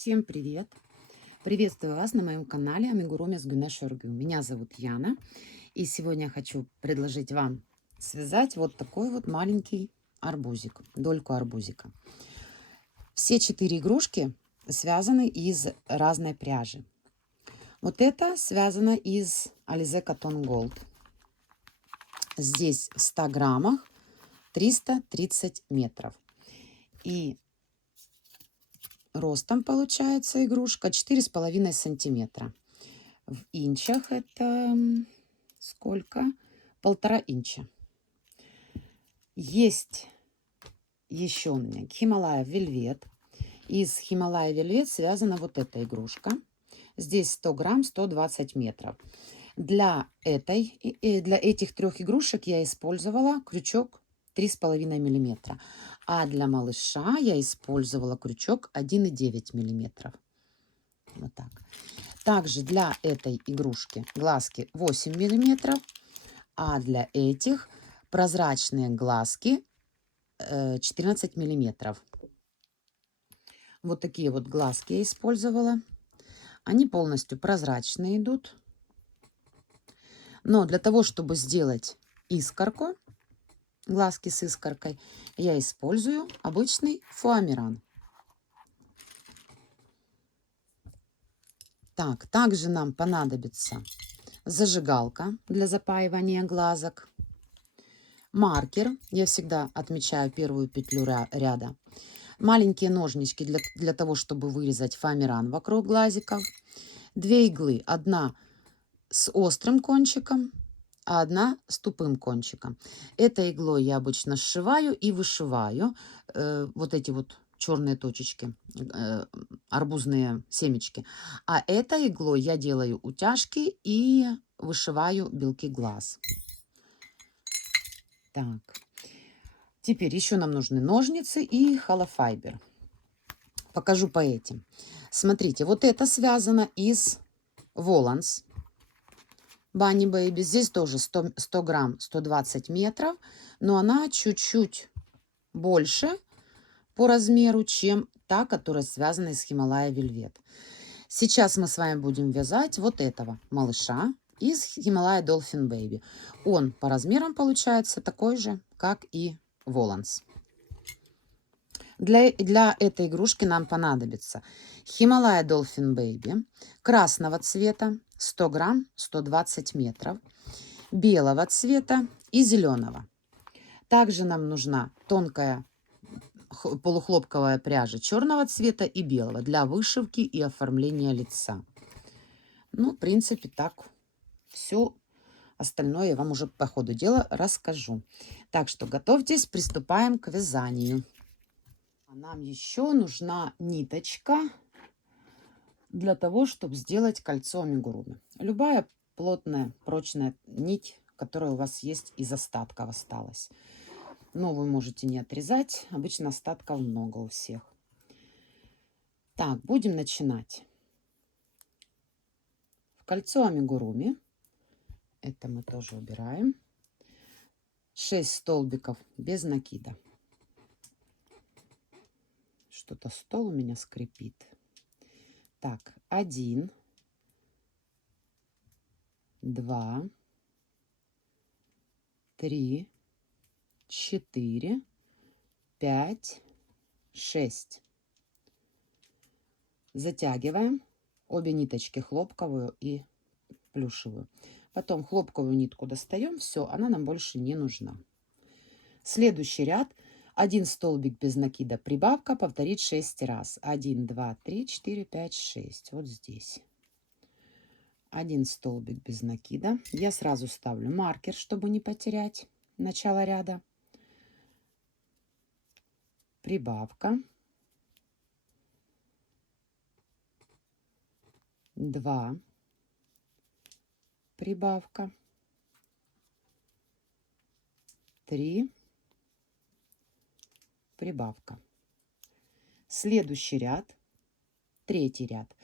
Всем привет! Приветствую вас на моем канале Амигуруми с Güneş Örgü. Меня зовут Яна, и сегодня я хочу предложить вам связать вот такой вот маленький арбузик, дольку арбузика. Все 4 игрушки связаны из разной пряжи. Вот это связано из Alize Cotton Gold. Здесь в 100 граммах 330 метров. И ростом получается игрушка 4,5 сантиметра. В инчах это сколько? 1,5 инча. Есть еще у меня Himalaya Velvet. Из Himalaya Velvet связана вот эта игрушка. Здесь 100 грамм 120 метров. Для этих 3 игрушек я использовала крючок 3,5 миллиметра. А для малыша я использовала крючок 1,9 миллиметров. Вот так. Также для этой игрушки глазки 8 миллиметров, а для этих прозрачные глазки 14 миллиметров. Вот такие вот глазки я использовала. Они полностью прозрачные идут. Но для того, чтобы сделать искорку, глазки с искоркой, я использую обычный фоамиран. Так, также нам понадобится зажигалка для запаивания глазок, маркер, я всегда отмечаю первую петлю ряда, маленькие ножнички для того, чтобы вырезать фоамиран вокруг глазиков, 2 иглы, одна с острым кончиком, а одна с тупым кончиком. Этой иглой я обычно сшиваю и вышиваю вот эти вот черные точечки, арбузные семечки. А этой иглой я делаю утяжки и вышиваю белки глаз. Так, теперь еще нам нужны ножницы и холофайбер. Покажу по этим. Смотрите, вот это связано из Воланс Bunny Baby. Здесь тоже 100 грамм 120 метров, но она чуть-чуть больше по размеру, чем та, которая связана из Himalaya Velvet. Сейчас мы с вами будем вязать вот этого малыша из Himalaya Dolphin Baby. Он по размерам получается такой же, как и Воланс. Для этой игрушки нам понадобится Himalaya Dolphin Baby красного цвета 100 грамм 120 метров, белого цвета и зеленого. Также нам нужна тонкая полухлопковая пряжа черного цвета и белого для вышивки и оформления лица. Ну, в принципе, так все остальное я вам уже по ходу дела расскажу. Так что готовьтесь, приступаем к вязанию. Нам еще нужна ниточка для того, чтобы сделать кольцо амигуруми. Любая плотная, прочная нить, которая у вас есть из остатков осталась. Но вы можете не отрезать. Обычно остатков много у всех. Так, будем начинать. В кольцо амигуруми, это мы тоже убираем, 6 столбиков без накида. Что-то стол у меня скрипит. Так, 1, 2, 3, 4, 5, 6. Затягиваем обе ниточки, хлопковую и плюшевую. Потом хлопковую нитку достаем. Все, она нам больше не нужна. Следующий ряд. 1 столбик без накида, прибавка, повторить 6 раз. 1, 2, 3, 4, 5, 6. Вот здесь. 1 столбик без накида. Я сразу ставлю маркер, чтобы не потерять начало ряда. Прибавка. 2. Прибавка. 3. Прибавка. Следующий ряд, третий ряд.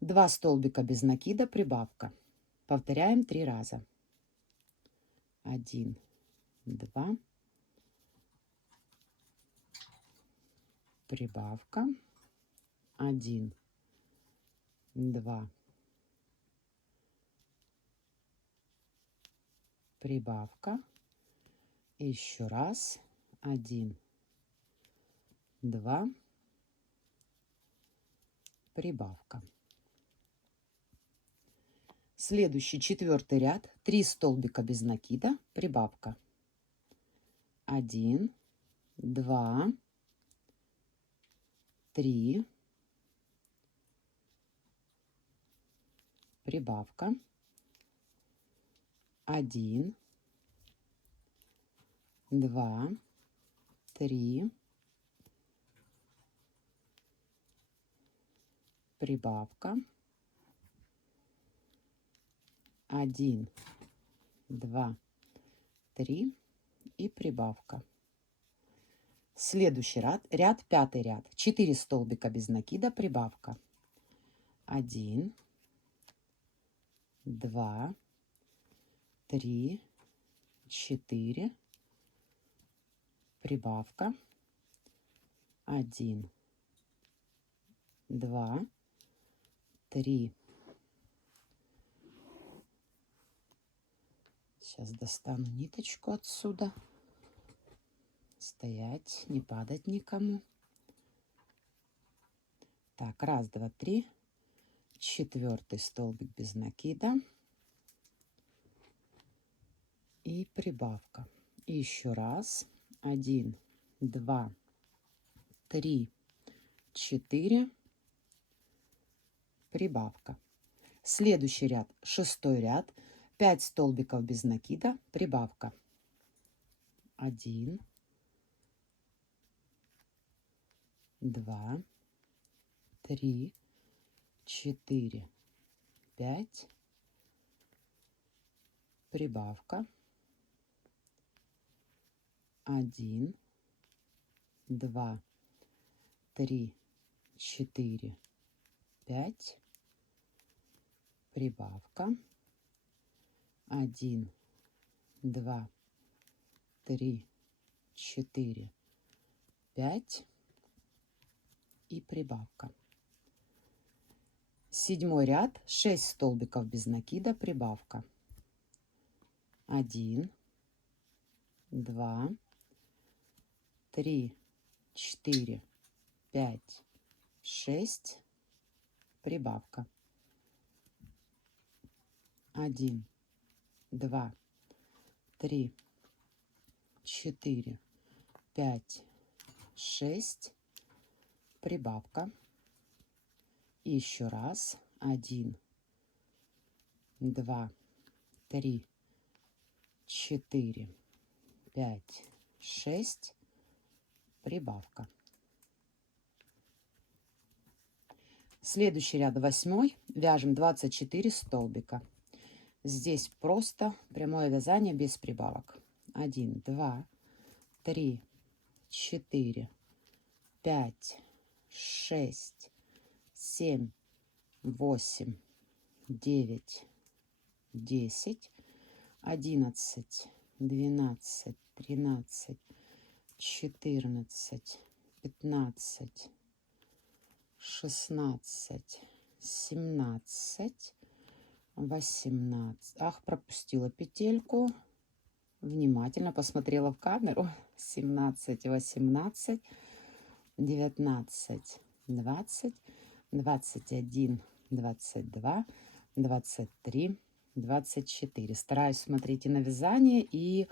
2 столбика без накида, прибавка. Повторяем 3 раза. 1, 2. Прибавка. 1, 2, прибавка. И еще раз. 1, 2, прибавка. Следующий 4-й ряд. 3 столбика без накида, прибавка. 1, 2, 3, прибавка. 1, 2, 3, прибавка. 1, 2, 3 и прибавка. Следующий ряд 5-й ряд. 4 столбика без накида, прибавка. 1, 2, 3, 4, прибавка. 1, 2, 3. Сейчас достану ниточку отсюда. Стоять, не падать никому. Так, 1, 2, 3. 4-й столбик без накида. И прибавка. И еще раз. 1, 2, 3, 4. Прибавка. Следующий ряд, 6-й ряд. 5 столбиков без накида, прибавка. 1, 2, 3, 4, 5. Прибавка. 1, 2, 3, 4, 5. Прибавка. 1, 2, 3, 4, 5 и прибавка. 7-й ряд, 6 столбиков без накида, прибавка. 1, 2, 3, 4, 5, 6, прибавка. 1, 2, 3, 4, 5, 6, прибавка. И еще раз. 1, 2, 3, 4, 5, 6, прибавка. Следующий ряд 8-й. Вяжем 24 столбика. Здесь просто прямое вязание без прибавок. 1, 2, 3, 4, 5, 6, 7, 8, 9, 10, 11, 12, 13, 14, 15, 16, 17, 18. Ах, пропустила петельку. Внимательно посмотрела в камеру. 17, 18, 19, 20, 21, 22, 23, 24. Стараюсь смотреть и на вязание, и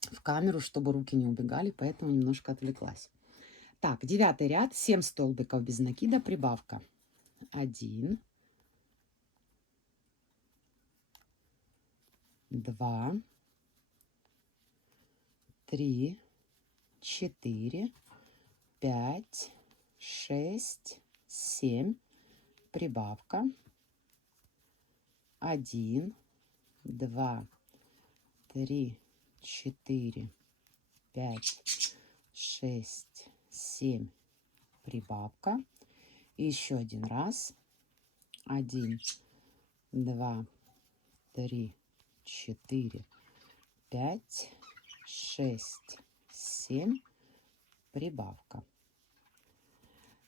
в камеру, чтобы руки не убегали, поэтому немножко отвлеклась. Так, 9-й ряд, 7 столбиков без накида, прибавка. 1, 2, 3, 4, 5, 6, 7, прибавка. 1, 2, 3, 4, 5, 6, 7, прибавка. И еще один раз. 1, 2, 3, 4, 5, 6, 7, прибавка.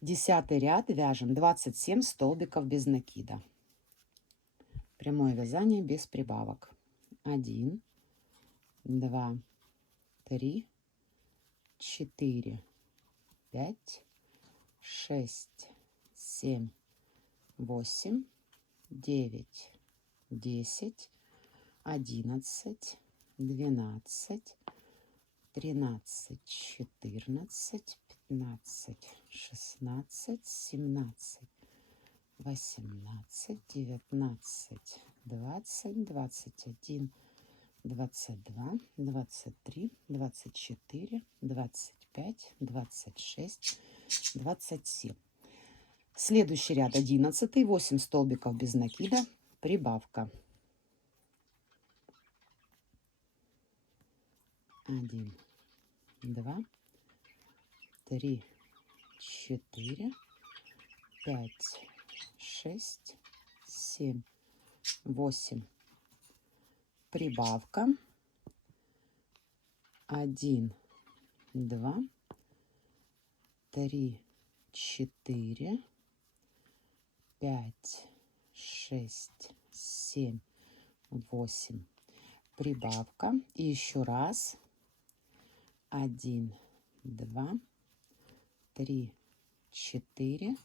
10 ряд вяжем 27 столбиков без накида. Прямое вязание без прибавок. 1, 2, 3, 4, 5, 6, 7, 8, 9, 10, 11, 12, 13, 14, 15, 16, 17, 18, 19, 20, 21, 22, 23, 24, 25, 26, 27. Следующий ряд 11, 8 столбиков без накида, прибавка. 1, 2, 3, 4, 5, 6, 7, 8. Прибавка. 1, 2, 3, 4, 5, 6, 7, 8. Прибавка. И еще раз. 1, 2, 3, 4,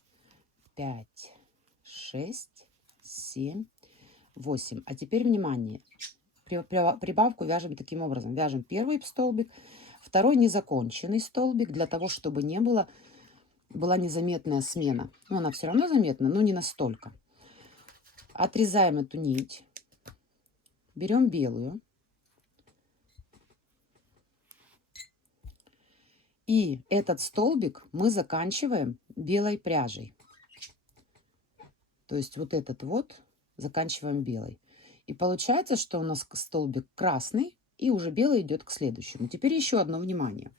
5, 6, 7, 8. А теперь внимание. Прибавку вяжем таким образом. Вяжем первый столбик, второй незаконченный столбик, для того, чтобы не была незаметная смена. Но она все равно заметна, но не настолько. Отрезаем эту нить. Берем белую. И этот столбик мы заканчиваем белой пряжей. То есть вот этот вот заканчиваем белой. И получается, что у нас столбик красный, и уже белый идет к следующему. Теперь еще одно внимание.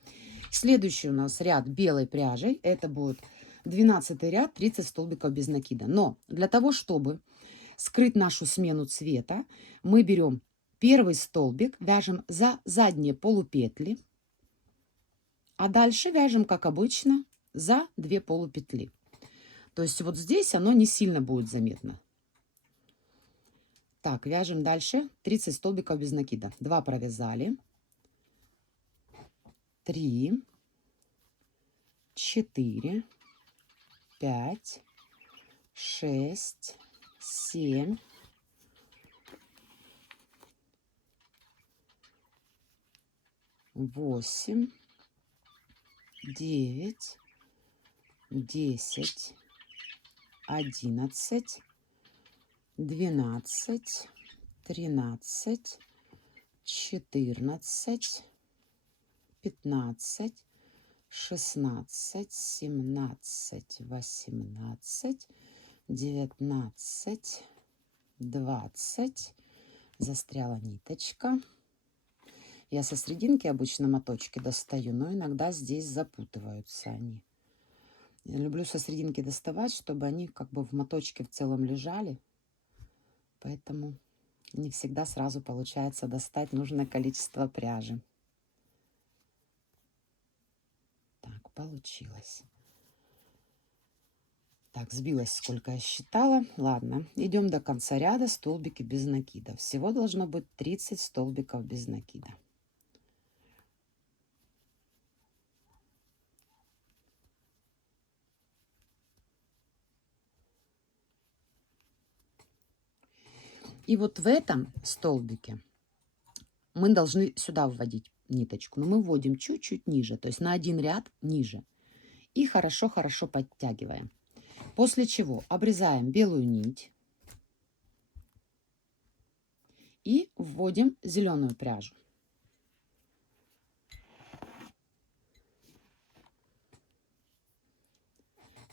Следующий у нас ряд белой пряжей. Это будет 12 ряд, 30 столбиков без накида. Но для того, чтобы скрыть нашу смену цвета, мы берем первый столбик, вяжем за задние полупетли, а дальше вяжем, как обычно, за 2 полупетли. То есть вот здесь оно не сильно будет заметно. Так, вяжем дальше 30 столбиков без накида. 2 провязали. 3, 4, 5, 6, 7, 8, 9, 10, 11, 12, 13, 14, 15, 16, 17, 18, 19, 20. Застряла ниточка. Я со серединки обычно моточки достаю, но иногда здесь запутываются они. Я люблю со серединки доставать, чтобы они как бы в моточке в целом лежали. Поэтому не всегда сразу получается достать нужное количество пряжи. Так, получилось. Так, сбилась, сколько я считала. Ладно, идем до конца ряда, столбики без накида. Всего должно быть 30 столбиков без накида. И вот в этом столбике мы должны сюда вводить ниточку, но мы вводим чуть-чуть ниже, то есть на один ряд ниже. И хорошо-хорошо подтягиваем. После чего обрезаем белую нить и вводим зеленую пряжу.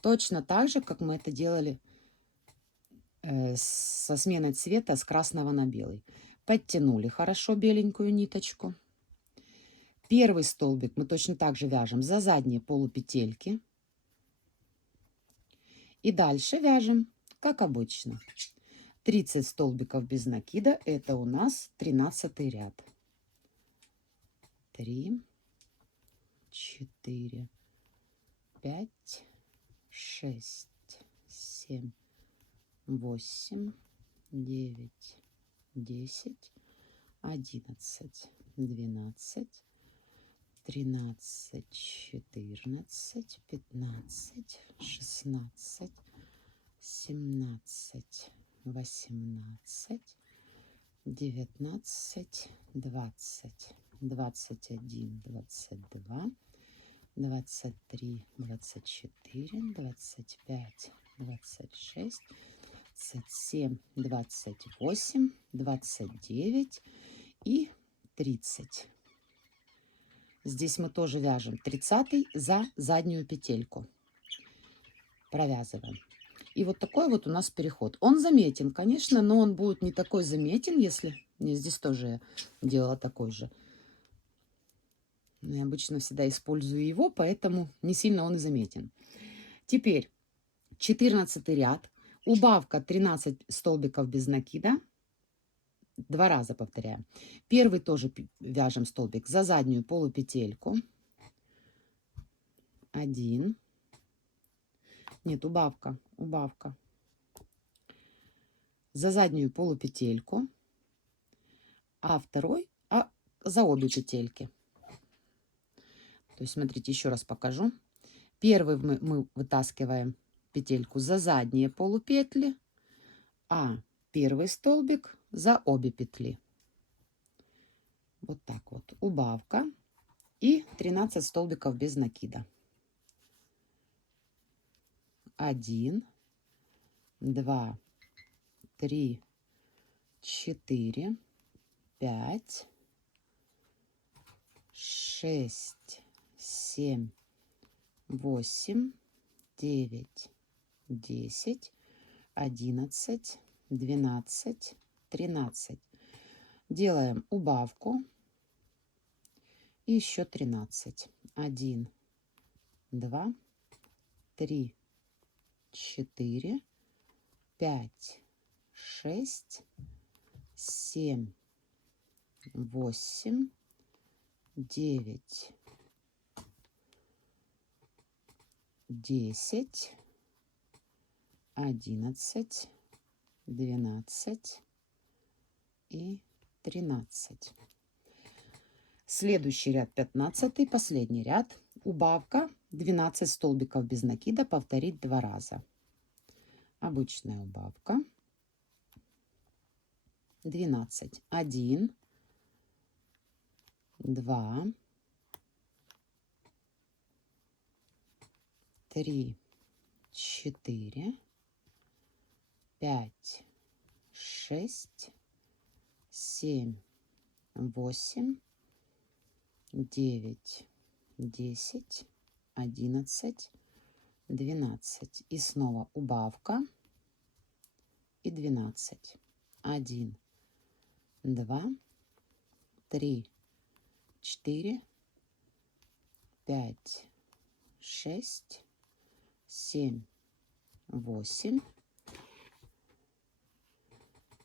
Точно так же, как мы это делали со сменой цвета с красного на белый. Подтянули хорошо беленькую ниточку. Первый столбик мы точно так же вяжем за задние полупетельки. И дальше вяжем, как обычно. 30 столбиков без накида. Это у нас 13 ряд. 3, 4, 5, 6, 7, 8, 9, 10, 11, 12, 13, 14, 15, 16, 17, 18, 19, 20, 21, 22, 23, 24, 25, 26, 27, 28, 29 и 30. Здесь мы тоже вяжем 30-й за заднюю петельку. Провязываем. И вот такой вот у нас переход. Он заметен, конечно, но он будет не такой заметен, если... Не, здесь тоже я делала такой же. Я обычно всегда использую его, поэтому не сильно он и заметен. Теперь 14 ряд. Убавка 13 столбиков без накида. 2 раза повторяем. Первый тоже вяжем столбик за заднюю полупетельку. 1. Нет, убавка. За заднюю полупетельку. А второй за обе петельки. То есть, смотрите, еще раз покажу. Первый мы вытаскиваем петельку за задние полупетли, а первый столбик за обе петли. Вот так вот. Убавка и 13 столбиков без накида. 1, 2, 3, 4, 5, 6, 7, 8, 9, 10, 11, 12, 13. Делаем убавку и еще 13. 1, 2, 3, 4, 5, 6, 7, 8, 9, 10, 11, 12 и 13. Следующий ряд 15, последний ряд. Убавка 12 столбиков без накида, повторить 2 раза. Обычная убавка. 12. 1, 2, 3, 4, 5, 6, 7, 8, 9, 10, 11, 12. И снова убавка и 12. 1, 2, 3, 4, 5, 6, 7, 8,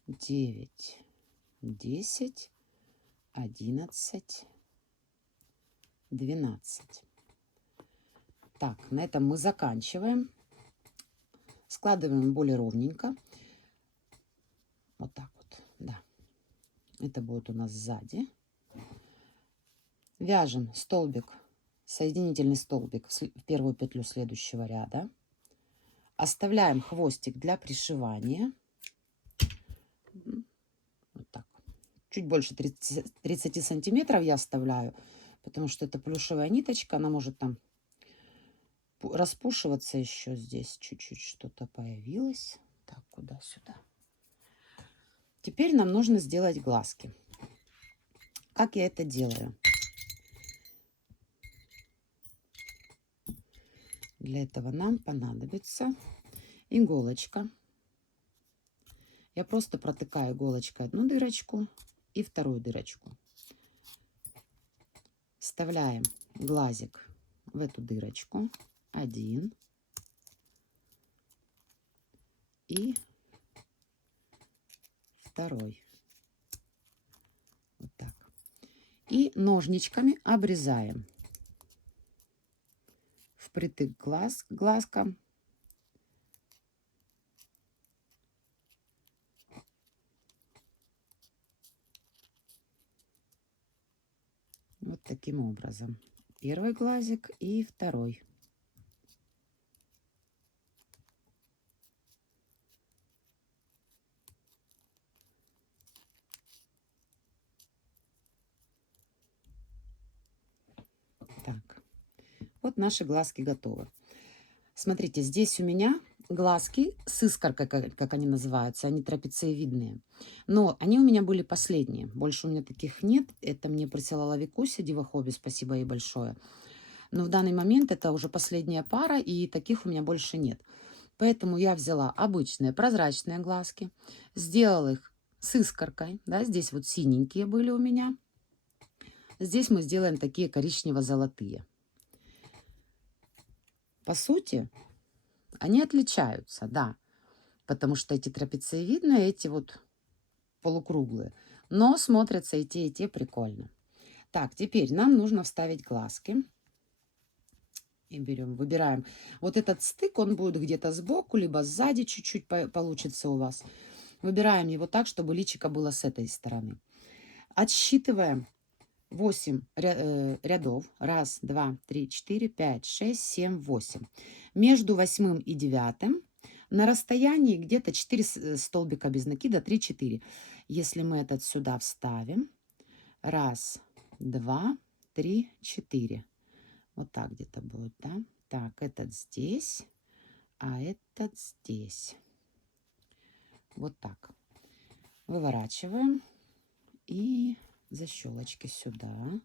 9, 10, 11, 12. Так, на этом мы заканчиваем. Складываем более ровненько. Вот так вот, да. Это будет у нас сзади. Вяжем столбик, соединительный столбик в первую петлю следующего ряда. Оставляем хвостик для пришивания. Вот так. Чуть больше 30 сантиметров я оставляю, потому что это плюшевая ниточка, она может там распушиваться еще. Здесь чуть-чуть что-то появилось. Так, куда-сюда. Теперь нам нужно сделать глазки. Как я это делаю? Для этого нам понадобится иголочка. Я просто протыкаю иголочкой одну дырочку и вторую дырочку. Вставляем глазик в эту дырочку. 1 и второй. Вот так. И ножничками обрезаем впритык глазкам Вот таким образом. Первый глазик и второй. Так, вот наши глазки готовы. Смотрите, здесь у меня глазки с искоркой, как они называются, они трапециевидные. Но они у меня были последние. Больше у меня таких нет. Это мне присылала Викуся Дива Хобби, спасибо ей большое. Но в данный момент это уже последняя пара, и таких у меня больше нет. Поэтому я взяла обычные прозрачные глазки, сделала их с искоркой. Да, здесь вот синенькие были у меня. Здесь мы сделаем такие коричнево-золотые. По сути, они отличаются, да, потому что эти трапециевидные, эти вот полукруглые. Но смотрятся и те прикольно. Так, теперь нам нужно вставить глазки. И берем, выбираем. Вот этот стык, он будет где-то сбоку, либо сзади чуть-чуть получится у вас. Выбираем его так, чтобы личико было с этой стороны. Отсчитываем 8 рядов. 1, 2, 3, 4, 5, 6, 7, 8. Между 8 и 9 на расстоянии где-то 4 столбика без накида, 3-4. Если мы этот сюда вставим. 1, 2, 3, 4. Вот так где-то будет, да? Так, этот здесь, а этот здесь. Вот так. Выворачиваем и защелочки сюда.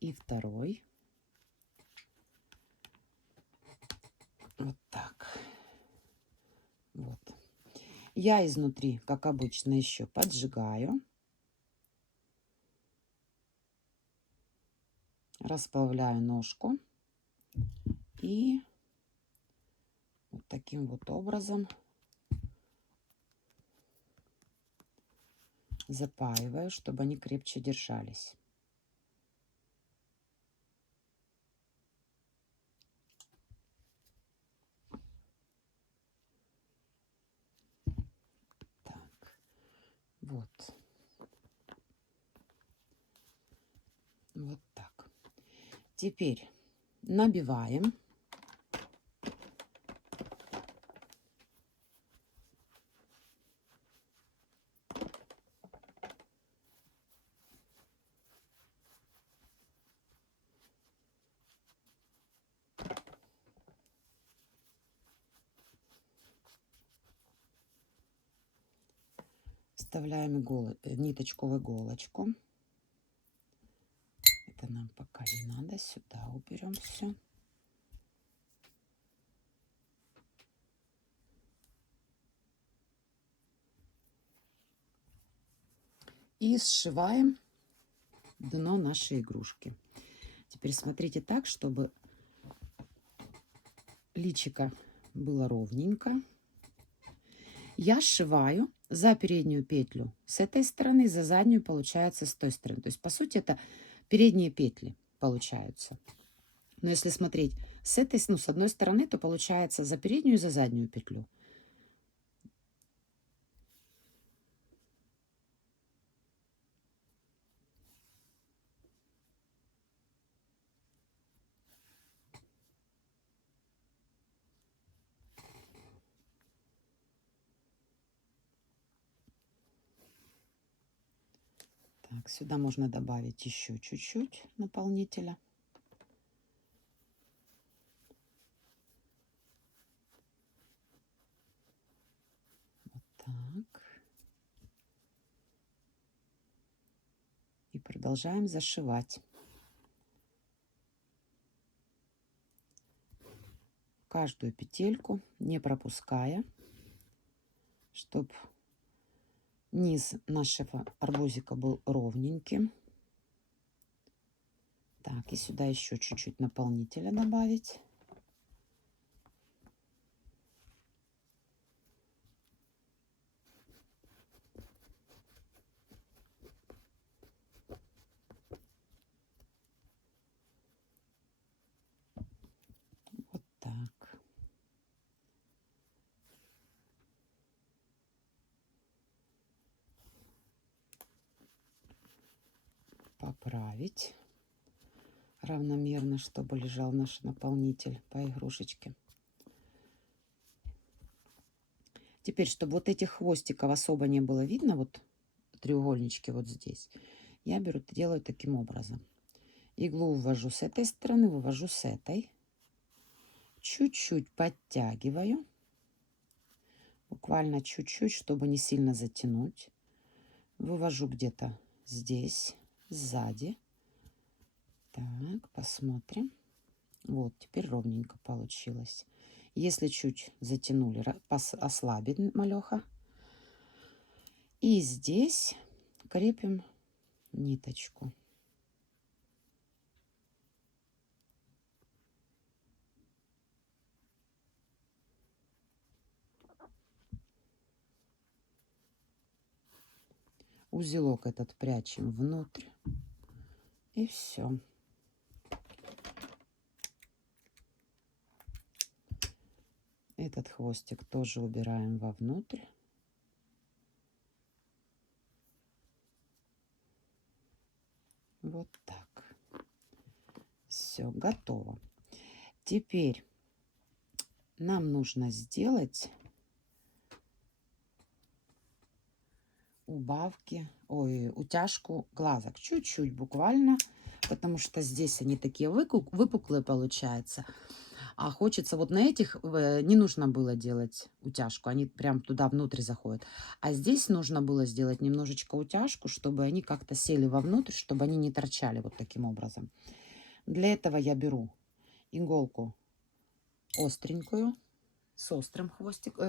И второй. Вот так. Вот. Я изнутри, как обычно, еще поджигаю. Расплавляю ножку. И вот таким вот образом запаиваю, чтобы они крепче держались. Так, вот. Вот так. Теперь набиваем. Вставляем ниточку в иголочку. Это нам пока не надо. Сюда уберем все. И сшиваем дно нашей игрушки. Теперь смотрите так, чтобы личико было ровненько. Я сшиваю за переднюю петлю с этой стороны, за заднюю получается с той стороны. То есть, по сути, это передние петли получаются. Но если смотреть с этой, ну, с одной стороны, то получается за переднюю и за заднюю петлю. Так, сюда можно добавить еще чуть-чуть наполнителя. Вот так. И продолжаем зашивать. Каждую петельку, не пропуская, чтобы низ нашего арбузика был ровненьким. Так, и сюда еще чуть-чуть наполнителя добавить. Вот так. поправить равномерно, чтобы лежал наш наполнитель по игрушечке. Теперь, чтобы вот этих хвостиков особо не было видно, вот треугольнички вот здесь, я делаю таким образом. Иглу ввожу с этой стороны, вывожу с этой. Чуть-чуть подтягиваю. Буквально чуть-чуть, чтобы не сильно затянуть. Вывожу где-то здесь, сзади. Так, посмотрим. Вот, теперь ровненько получилось. Если чуть затянули, ослабит малеха. И здесь крепим ниточку. Узелок этот прячем внутрь. И все. Этот хвостик тоже убираем вовнутрь. Вот так. Все, готово. Теперь нам нужно сделать утяжку глазок. Чуть-чуть буквально, потому что здесь они такие выпуклые получаются. А хочется вот на этих не нужно было делать утяжку, они прям туда внутрь заходят. А здесь нужно было сделать немножечко утяжку, чтобы они как-то сели вовнутрь, чтобы они не торчали вот таким образом. Для этого я беру иголку остренькую, с острым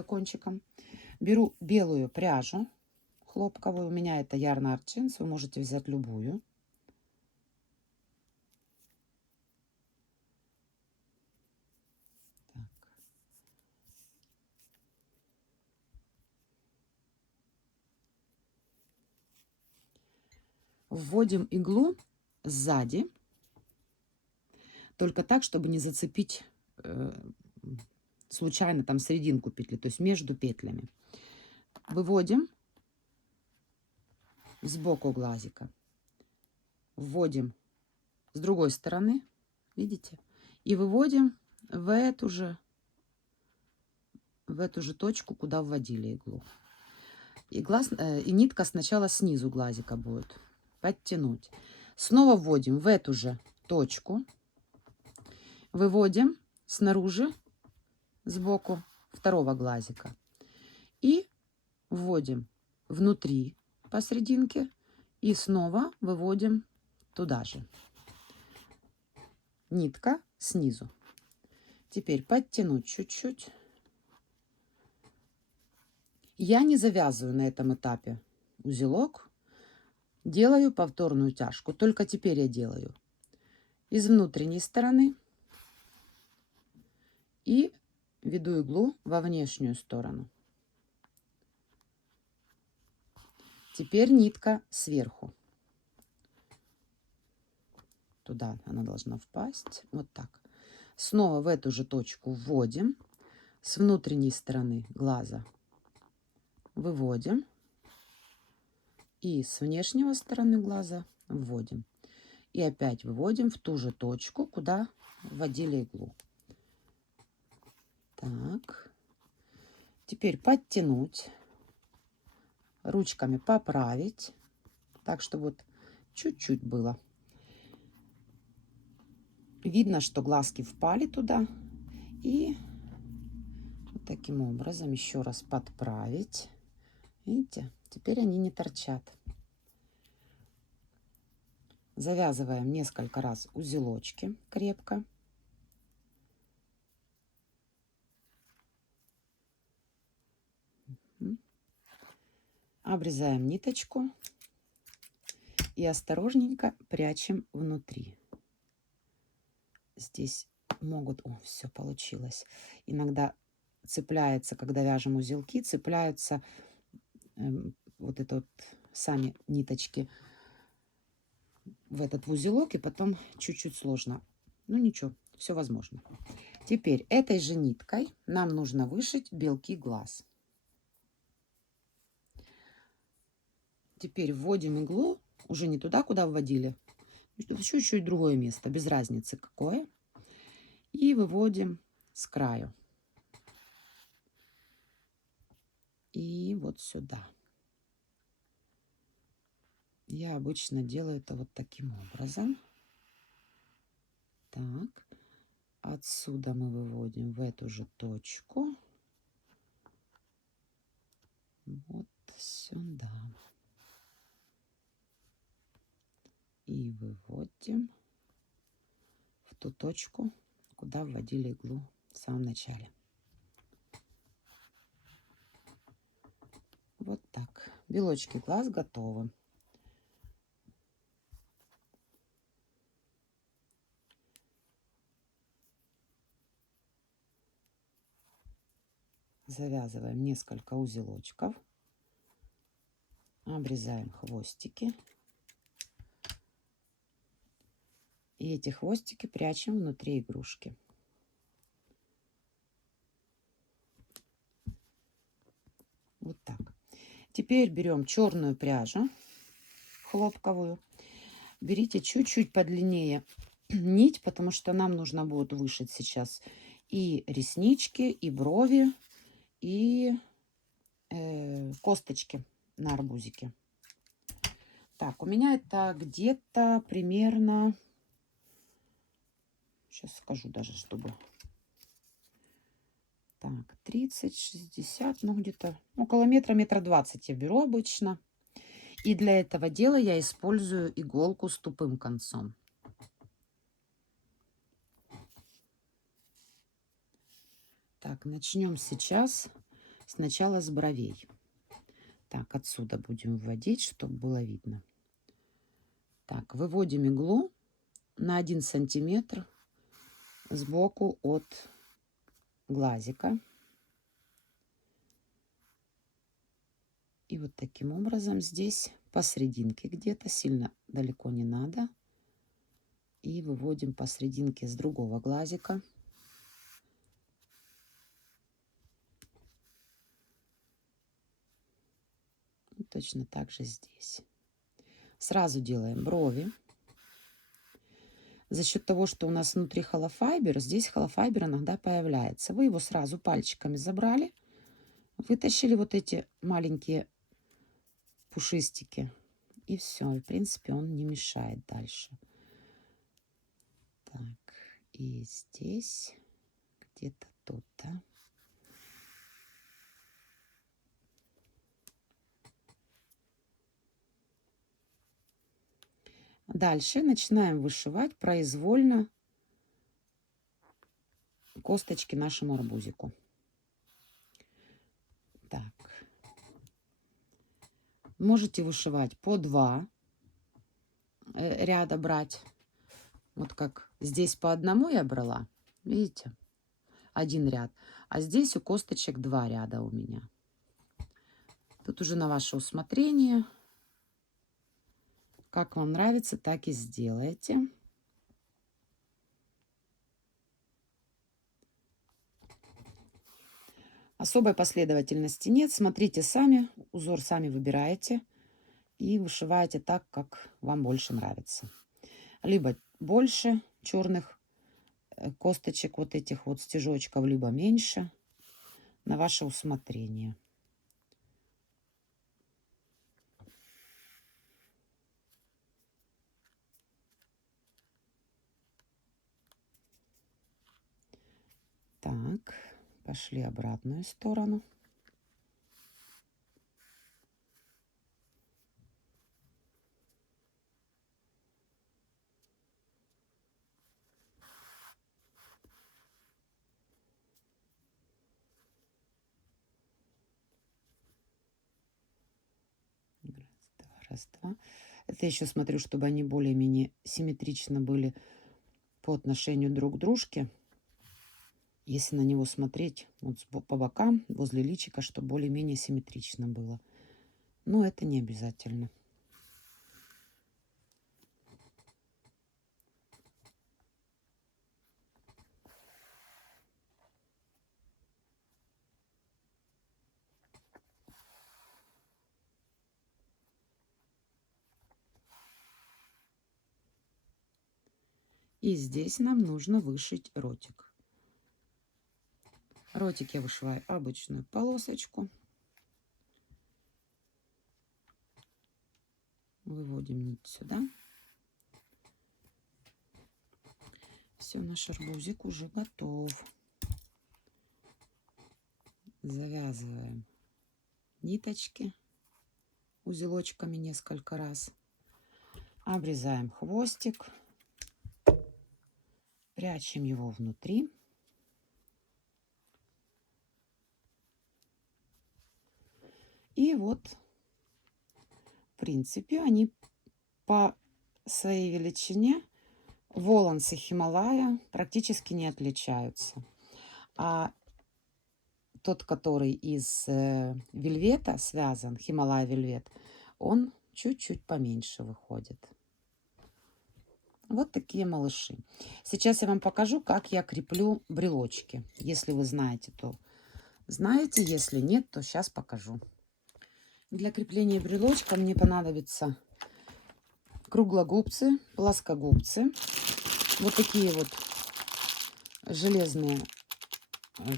кончиком. Беру белую пряжу хлопковую, у меня это Yarn Art Jeans, вы можете взять любую. Вводим иглу сзади, только так, чтобы не зацепить случайно там серединку петли, то есть между петлями. Выводим сбоку глазика, вводим с другой стороны, видите, и выводим в эту же точку, куда вводили иглу. И нитка сначала снизу глазика будет. Подтянуть. Снова вводим в эту же точку. Выводим снаружи, сбоку второго глазика. И вводим внутри посерединке. И снова выводим туда же. Нитка снизу. Теперь подтянуть чуть-чуть. Я не завязываю на этом этапе узелок. Делаю повторную утяжку. Только теперь я делаю из внутренней стороны и веду иглу во внешнюю сторону. Теперь нитка сверху. Туда она должна впасть. Вот так. Снова в эту же точку вводим. С внутренней стороны глаза выводим. И с внешнего стороны глаза вводим. И опять выводим в ту же точку, куда вводили иглу. Так. Теперь подтянуть. Ручками поправить. Так, чтобы вот чуть-чуть было. Видно, что глазки впали туда. И вот таким образом еще раз подправить. Видите? Теперь они не торчат. Завязываем несколько раз узелочки крепко. Обрезаем ниточку и осторожненько прячем внутри. Здесь могут... О, все получилось. Иногда цепляется, когда вяжем узелки, цепляются вот это вот сами ниточки в этот узелок, и потом чуть-чуть сложно. Ну ничего, все возможно. Теперь этой же ниткой нам нужно вышить белки глаз. Теперь вводим иглу уже не туда, куда вводили чуть-чуть другое место, без разницы какое. И выводим с краю. И вот сюда. Я обычно делаю это вот таким образом. Так, отсюда мы выводим в эту же точку. Вот сюда. И выводим в ту точку, куда вводили иглу в самом начале. Вот так. Белочки глаз готовы. Завязываем несколько узелочков. Обрезаем хвостики. И эти хвостики прячем внутри игрушки. Вот так. Теперь берем черную пряжу хлопковую. Берите чуть-чуть подлиннее нить, потому что нам нужно будет вышить сейчас и реснички, и брови, и косточки на арбузике. Так, у меня это где-то примерно, сейчас скажу даже, чтобы... Так, 30-60, ну где-то около метра, метра 20 я беру обычно. И для этого дела я использую иголку с тупым концом. Так, начнем сейчас сначала с бровей. Так, отсюда будем вводить, чтобы было видно. Так, выводим иглу на 1 сантиметр сбоку от глазика. И вот таким образом здесь посерединке где-то, сильно далеко не надо. И выводим посерединке с другого глазика. И точно так же здесь. Сразу делаем брови. За счет того, что у нас внутри холофайбер, здесь холофайбер иногда появляется. Вы его сразу пальчиками забрали, вытащили вот эти маленькие пушистики. И все. В принципе, он не мешает дальше. Так, и здесь где-то тут, да? Дальше начинаем вышивать произвольно косточки нашему арбузику. Так. Можете вышивать по 2 ряда брать. Вот как здесь по одному я брала. Видите? 1 ряд. А здесь у косточек 2 ряда у меня. Тут уже на ваше усмотрение. Как вам нравится, так и сделайте. Особой последовательности нет. Смотрите сами, узор сами выбираете и вышиваете так, как вам больше нравится. Либо больше черных косточек, вот этих вот стежочков, либо меньше, на ваше усмотрение. Так, пошли обратную сторону. Раз, два. Это еще смотрю, чтобы они более-менее симметрично были по отношению друг к дружке. Если на него смотреть вот по бокам, возле личика, чтобы более-менее симметрично было. Но это не обязательно. И здесь нам нужно вышить ротик. Ротик я вышиваю обычную полосочку. Выводим нить сюда. Все, наш арбузик уже готов. Завязываем ниточки узелочками несколько раз. Обрезаем хвостик. Прячем его внутри. И вот, в принципе, они по своей величине воланцы Хималая практически не отличаются. А тот, который из вельвета связан, Хималая вельвет, он чуть-чуть поменьше выходит. Вот такие малыши. Сейчас я вам покажу, как я креплю брелочки. Если вы знаете, то знаете. Если нет, то сейчас покажу. Для крепления брелочка мне понадобятся круглогубцы, плоскогубцы. Вот такие вот железные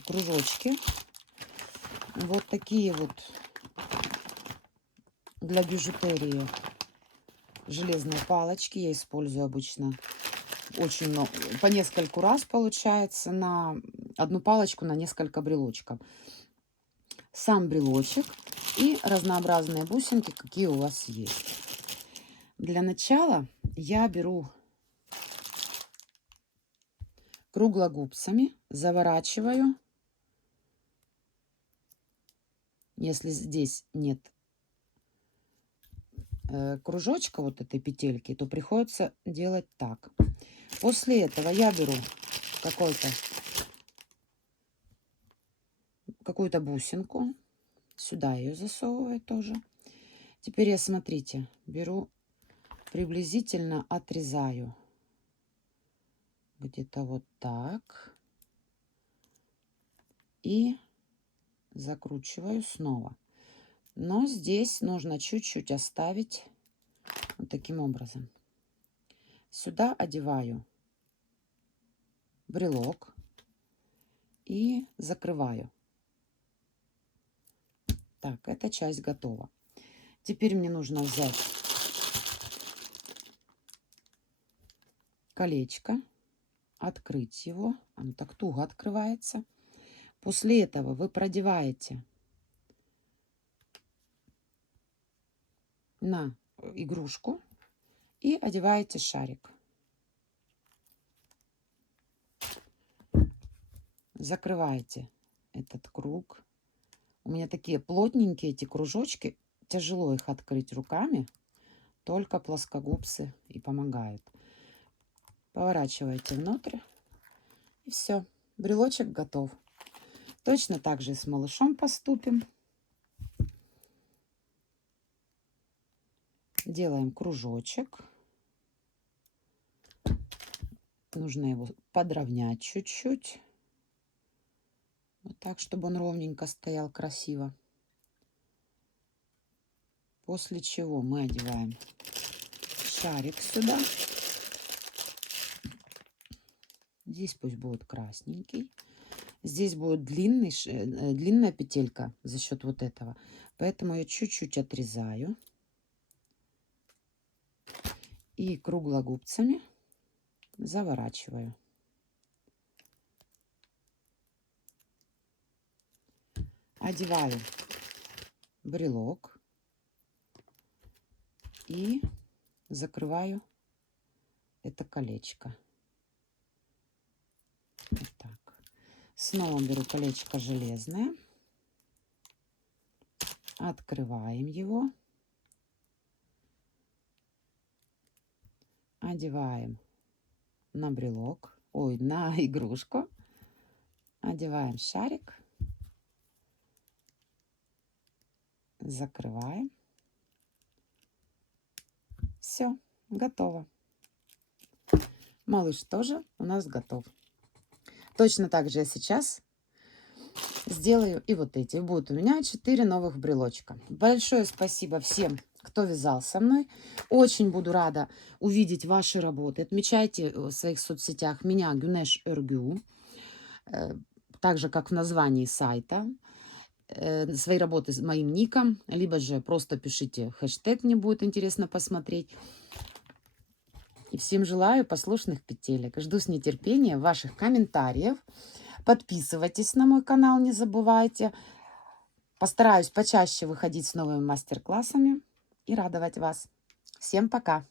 кружочки. Вот такие вот для бижутерии железные палочки. Я использую обычно очень много, по нескольку раз получается, на одну палочку на несколько брелочков. Сам брелочек и разнообразные бусинки, какие у вас есть. Для начала я беру круглогубцами, заворачиваю. Если здесь нет кружочка, вот этой петельки, то приходится делать так. После этого я беру какую-то бусинку. Сюда ее засовываю тоже. Теперь я, смотрите, беру, приблизительно отрезаю. Где-то вот так. И закручиваю снова. Но здесь нужно чуть-чуть оставить вот таким образом. Сюда одеваю брелок и закрываю. Так, эта часть готова. Теперь мне нужно взять колечко, открыть его. Оно так туго открывается. После этого вы продеваете на игрушку и одеваете шарик. Закрываете этот круг. У меня такие плотненькие эти кружочки. Тяжело их открыть руками. Только плоскогубцы и помогают. Поворачиваете внутрь. И все. Брелочек готов. Точно так же и с малышом поступим. Делаем кружочек. Нужно его подровнять чуть-чуть. Вот так, чтобы он ровненько стоял, красиво. После чего мы одеваем шарик сюда. Здесь пусть будет красненький. Здесь будет длинная петелька за счет вот этого. Поэтому я чуть-чуть отрезаю. И круглогубцами заворачиваю. Одеваю брелок и закрываю это колечко. Вот так. Снова беру колечко железное. Открываем его. Одеваем на брелок, на игрушку. Одеваем шарик. Закрываем. Все, готово. Малыш тоже у нас готов. Точно так же я сейчас сделаю и вот эти. Будут у меня 4 новых брелочка. Большое спасибо всем, кто вязал со мной. Очень буду рада увидеть ваши работы. Отмечайте в своих соцсетях меня, Гюнеш Örgü, э, так же, как в названии сайта. Свои работы с моим ником, либо же просто пишите хэштег, мне будет интересно посмотреть. И всем желаю послушных петелек. Жду с нетерпением ваших комментариев. Подписывайтесь на мой канал, не забывайте. Постараюсь почаще выходить с новыми мастер-классами и радовать вас. Всем пока!